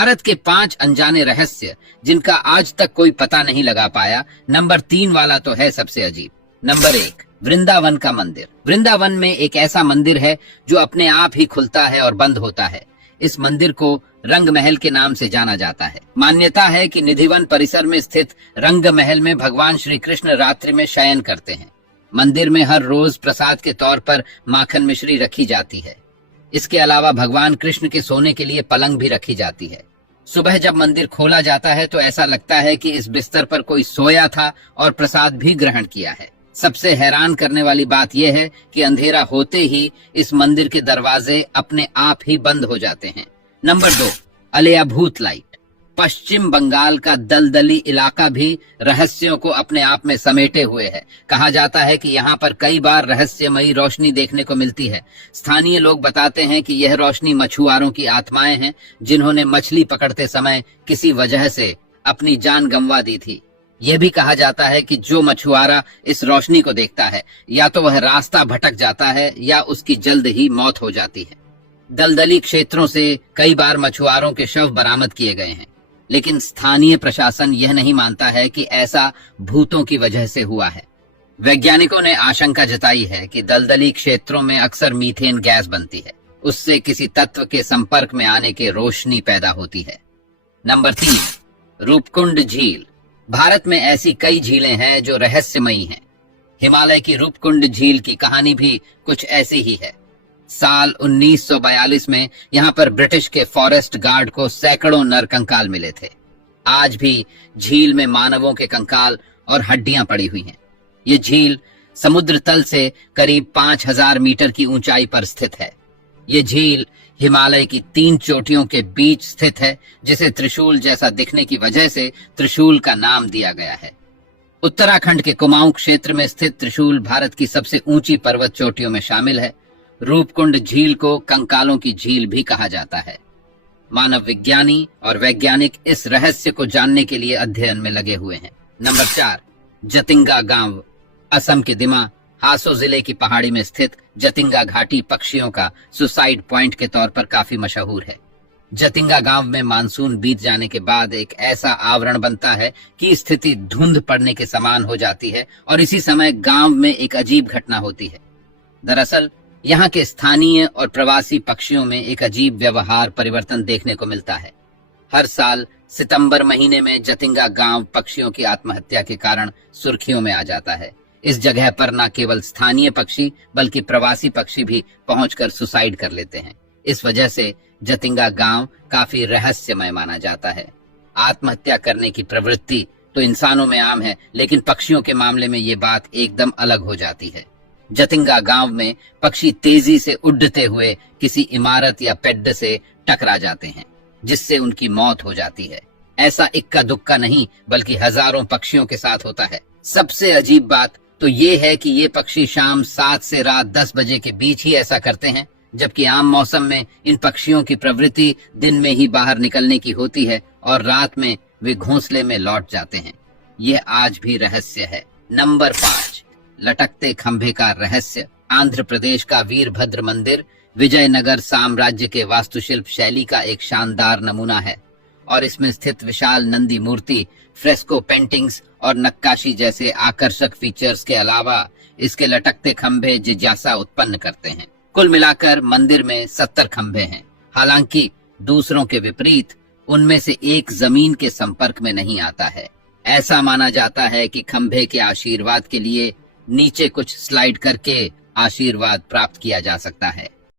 भारत के 5 अनजाने रहस्य जिनका आज तक कोई पता नहीं लगा पाया। नंबर 3 वाला तो है सबसे अजीब। नंबर 1, वृंदावन का मंदिर। वृंदावन में एक ऐसा मंदिर है जो अपने आप ही खुलता है और बंद होता है। इस मंदिर को रंग महल के नाम से जाना जाता है। मान्यता है कि निधिवन परिसर में स्थित रंग महल में भगवान श्री कृष्ण रात्रि में शयन करते हैं। मंदिर में हर रोज प्रसाद के तौर पर माखन मिश्री रखी जाती है। इसके अलावा भगवान कृष्ण के सोने के लिए पलंग भी रखी जाती है। सुबह जब मंदिर खोला जाता है तो ऐसा लगता है कि इस बिस्तर पर कोई सोया था और प्रसाद भी ग्रहण किया है। सबसे हैरान करने वाली बात यह है कि अंधेरा होते ही इस मंदिर के दरवाजे अपने आप ही बंद हो जाते हैं। नंबर 2, अलियाभूत लाइट। पश्चिम बंगाल का दलदली इलाका भी रहस्यों को अपने आप में समेटे हुए है। कहा जाता है कि यहाँ पर कई बार रहस्यमयी रोशनी देखने को मिलती है। स्थानीय लोग बताते हैं कि यह रोशनी मछुआरों की आत्माएं हैं जिन्होंने मछली पकड़ते समय किसी वजह से अपनी जान गंवा दी थी। यह भी कहा जाता है कि जो मछुआरा इस रोशनी को देखता है या तो वह रास्ता भटक जाता है या उसकी जल्द ही मौत हो जाती है। दलदली क्षेत्रों से कई बार मछुआरों के शव बरामद किए गए हैं, लेकिन स्थानीय प्रशासन यह नहीं मानता है कि ऐसा भूतों की वजह से हुआ है। वैज्ञानिकों ने आशंका जताई है कि दलदली क्षेत्रों में अक्सर मीथेन गैस बनती है। उससे किसी तत्व के संपर्क में आने के रोशनी पैदा होती है। नंबर 3, रूपकुंड झील। भारत में ऐसी कई झीलें हैं जो रहस्यमयी हैं। हिमालय की रूपकुंड झील की कहानी भी कुछ ऐसी ही है। साल 1942 में यहाँ पर ब्रिटिश के फॉरेस्ट गार्ड को सैकड़ों नर कंकाल मिले थे। आज भी झील में मानवों के कंकाल और हड्डियां पड़ी हुई हैं। ये झील समुद्र तल से करीब 5000 मीटर की ऊंचाई पर स्थित है। ये झील हिमालय की 3 चोटियों के बीच स्थित है, जिसे त्रिशूल जैसा दिखने की वजह से त्रिशूल का नाम दिया गया है। उत्तराखंड के कुमाऊं क्षेत्र में स्थित त्रिशूल भारत की सबसे ऊंची पर्वत चोटियों में शामिल है। रूपकुंड झील को कंकालों की झील भी कहा जाता है। मानव विज्ञानी और वैज्ञानिक इस रहस्य को जानने के लिए अध्ययन में लगे हुए हैं। नंबर 4, जतिंगा गांव। असम के दिमा हासो जिले की पहाड़ी में स्थित जतिंगा घाटी पक्षियों का सुसाइड पॉइंट के तौर पर काफी मशहूर है। जतिंगा गांव में मानसून बीत जाने के बाद एक ऐसा आवरण बनता है कि स्थिति धुंध पड़ने के समान हो जाती है और इसी समय गांव में एक अजीब घटना होती है। दरअसल यहाँ के स्थानीय और प्रवासी पक्षियों में एक अजीब व्यवहार परिवर्तन देखने को मिलता है। हर साल सितंबर महीने में जतिंगा गांव पक्षियों की आत्महत्या के कारण सुर्खियों में आ जाता है। इस जगह पर न केवल स्थानीय पक्षी बल्कि प्रवासी पक्षी भी पहुंचकर सुसाइड कर लेते हैं। इस वजह से जतिंगा गांव काफी रहस्यमय माना जाता है। आत्महत्या करने की प्रवृत्ति तो इंसानों में आम है, लेकिन पक्षियों के मामले में ये बात एकदम अलग हो जाती है। जतिंगा गांव में पक्षी तेजी से उड़ते हुए किसी इमारत या पेड़ से टकरा जाते हैं, जिससे उनकी मौत हो जाती है। ऐसा इक्का दुक्का नहीं बल्कि हजारों पक्षियों के साथ होता है। सबसे अजीब बात तो ये है कि ये पक्षी शाम 7 से रात 10 बजे के बीच ही ऐसा करते हैं, जबकि आम मौसम में इन पक्षियों की प्रवृत्ति दिन में ही बाहर निकलने की होती है और रात में वे घोंसले में लौट जाते हैं। यह आज भी रहस्य है। नंबर 5, लटकते खंभे का रहस्य। आंध्र प्रदेश का वीरभद्र मंदिर विजयनगर साम्राज्य के वास्तुशिल्प शैली का एक शानदार नमूना है और इसमें स्थित विशाल नंदी मूर्ति, फ्रेस्को पेंटिंग्स और नक्काशी जैसे आकर्षक फीचर्स के अलावा इसके लटकते खंभे जिज्ञासा उत्पन्न करते हैं। कुल मिलाकर मंदिर में 70 खंभे हैं। हालांकि दूसरों के विपरीत उनमें से एक जमीन के संपर्क में नहीं आता है। ऐसा माना जाता है कि खंभे के आशीर्वाद के लिए नीचे कुछ स्लाइड करके आशीर्वाद प्राप्त किया जा सकता है।